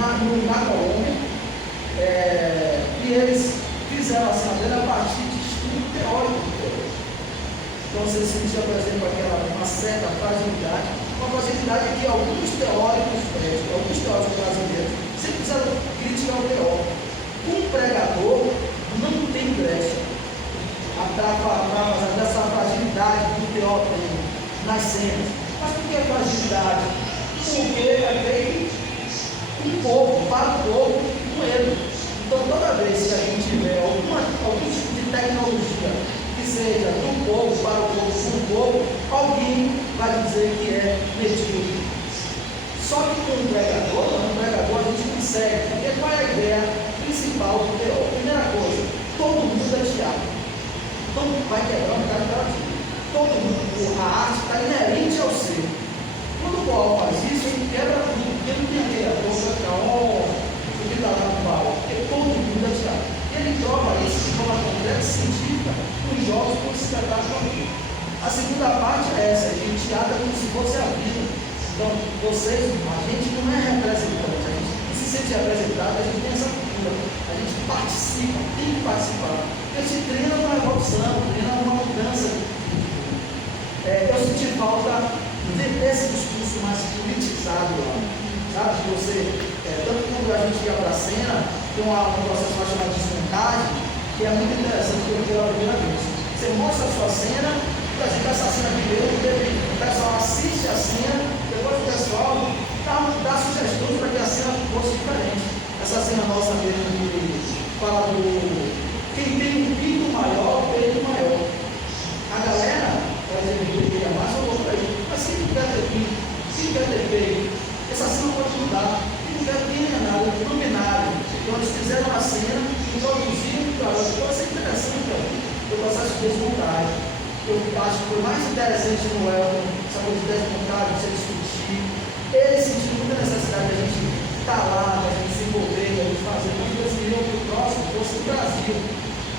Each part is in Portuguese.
na Colômbia, e eles fizeram a Assembleia a partir de estudo teórico. Então você sentia, por exemplo, uma certa fragilidade, que alguns teóricos brasileiros sempre precisaram criticar o teórico. Um pregador não tem brecha para fazer dessa fragilidade do teórico nas cenas. Mas por que a fragilidade? Porque é feito um povo, para o povo, com ele. Então toda vez que a gente tiver algum tipo de tecnologia que seja do povo, para o povo, com o povo, alguém vai dizer que é medíocre. Só que com um pregador a gente consegue, porque qual é a ideia principal do teórico? Primeira coisa, todo mundo é teatro. Então vai quebrar um cara interativo. Todo mundo, a arte está inerente ao ser. Quando o Paulo faz isso, ele quebra tudo, porque não tem aquele ator que vai ficar, o que está lá no palco, porque todo mundo é teatro. E ele prova isso de forma completa e científica nos jogos por espetáculo. A segunda parte é essa, de teatro como se fosse a vida. Então, a gente não é representante, a gente se sente representado, a gente tem essa cultura, a gente participa, tem que participar. A gente treina uma revolução, treina uma mudança. Eu senti falta desse discurso mais politizado lá, sabe? Tanto quando a gente ia para a cena, tem um processo chamado de desmontagem, que é muito interessante, porque pela primeira vez. Você mostra a sua cena, a gente essa cena primeiro, o pessoal assiste a cena, depois o pessoal dá sugestões para que a cena fosse diferente. Essa cena nossa mesmo que fala do quem tem um pinto maior, peito maior. A galera, por exemplo, que queria mais, eu vou para aí. Mas quem não quer ter pinto, quem quer ter peito, essa cena pode mudar. Quem não quer ter nada, no binário. Então eles fizeram a cena, introduziram para ela. Pode ser interessante para mim, o processo de desmontagem. Eu acho que foi mais interessante no Elton, essa coisa de desmontagem, você discutir. Ele sentiu muita necessidade de a gente estar lá, de a gente se envolver, de a gente fazer. Porque eles queriam que o próximo fosse o Brasil.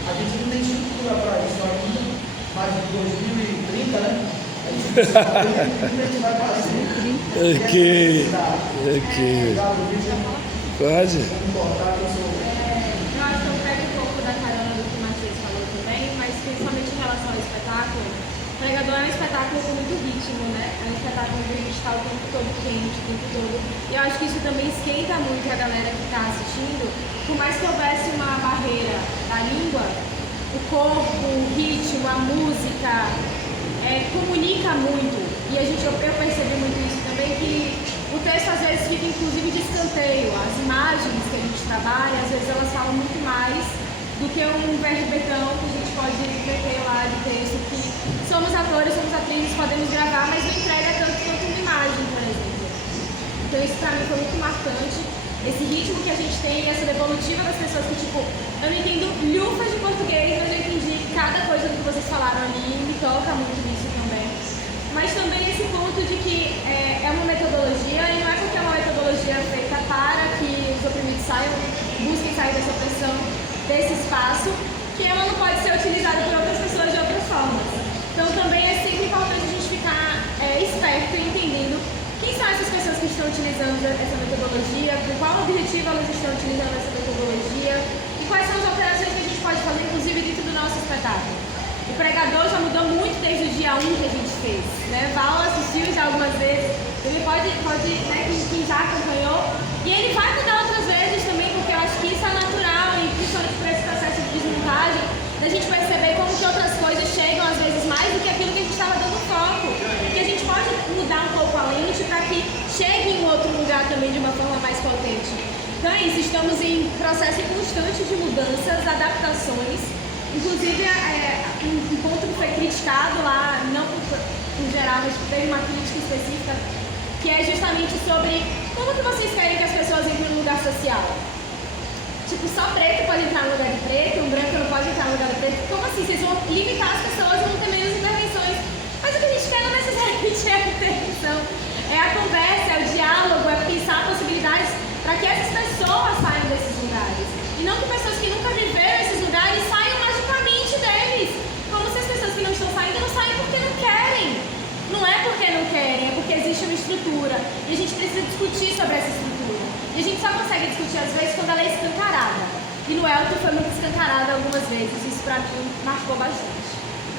A gente não tem estrutura para isso ainda, mais de 2030, né? A gente vai fazer. Ok. Pode. Eu acho que eu pego um pouco da carona do que o Matheus falou também, mas principalmente em relação ao espetáculo. O Pregador é um espetáculo com muito ritmo, né? É um espetáculo onde a gente está o tempo todo quente, o tempo todo. E eu acho que isso também esquenta muito a galera que está assistindo. Por mais que houvesse uma barreira da língua, o corpo, o ritmo, a música, comunica muito. E eu percebi muito isso também, que o texto às vezes fica inclusive de escanteio. As imagens que a gente trabalha, às vezes elas falam muito mais do que um verbetão que a gente pode meter lá de texto, que somos atores, somos atrizes, podemos gravar, mas não entrega tanto quanto uma imagem, por exemplo. Então isso pra mim foi muito marcante. Esse ritmo que a gente tem, essa devolutiva das pessoas que, tipo, eu não entendo lufas de português, mas eu entendi cada coisa do que vocês falaram ali, me toca muito nisso também. Mas também esse ponto de que é uma metodologia, e não é porque é uma metodologia feita para que os oprimidos busquem sair dessa opressão, desse espaço, que ela não pode ser utilizada por outras pessoas de outras formas. Então também é sempre importante a gente ficar esperto e entendendo quem são essas pessoas que estão utilizando essa metodologia, com qual objetivo elas estão utilizando essa metodologia e quais são as alterações que a gente pode fazer, inclusive dentro do nosso espetáculo. O Pregador já mudou muito desde o dia 1 que a gente fez, né? Val assistiu já algumas vezes, ele pode né, quem já acompanhou, e ele vai mudar outras vezes também, porque eu acho que isso é natural, e principalmente por esse processo de desmontagem, da gente perceber como que outras coisas chegam às vezes mais do que aquilo que a gente estava dando foco. Que a gente pode mudar um pouco a lente para que chegue em outro lugar também de uma forma mais potente. Então é isso, estamos em processo constante de mudanças, adaptações. Inclusive, um ponto que foi criticado lá, não em geral, mas teve uma crítica específica, que é justamente sobre como que vocês querem que as pessoas entrem no lugar social. Tipo, só preto pode entrar no lugar de preto, um branco não pode entrar no lugar de preto. Como assim? Vocês vão limitar as pessoas, vão ter menos intervenções. Mas o que a gente quer não necessariamente é a intervenção. É a conversa, é o diálogo, é pensar possibilidades para que essas pessoas saiam desses lugares. E não que pessoas que nunca viveram esses lugares saiam magicamente deles. Como se as pessoas que não estão saindo não saem porque não querem. Não é porque não querem, é porque existe uma estrutura. E a gente precisa discutir sobre essa estrutura. E a gente só consegue discutir às vezes quando ela é escancarada. E no Elton foi muito escancarada algumas vezes, isso pra mim marcou bastante.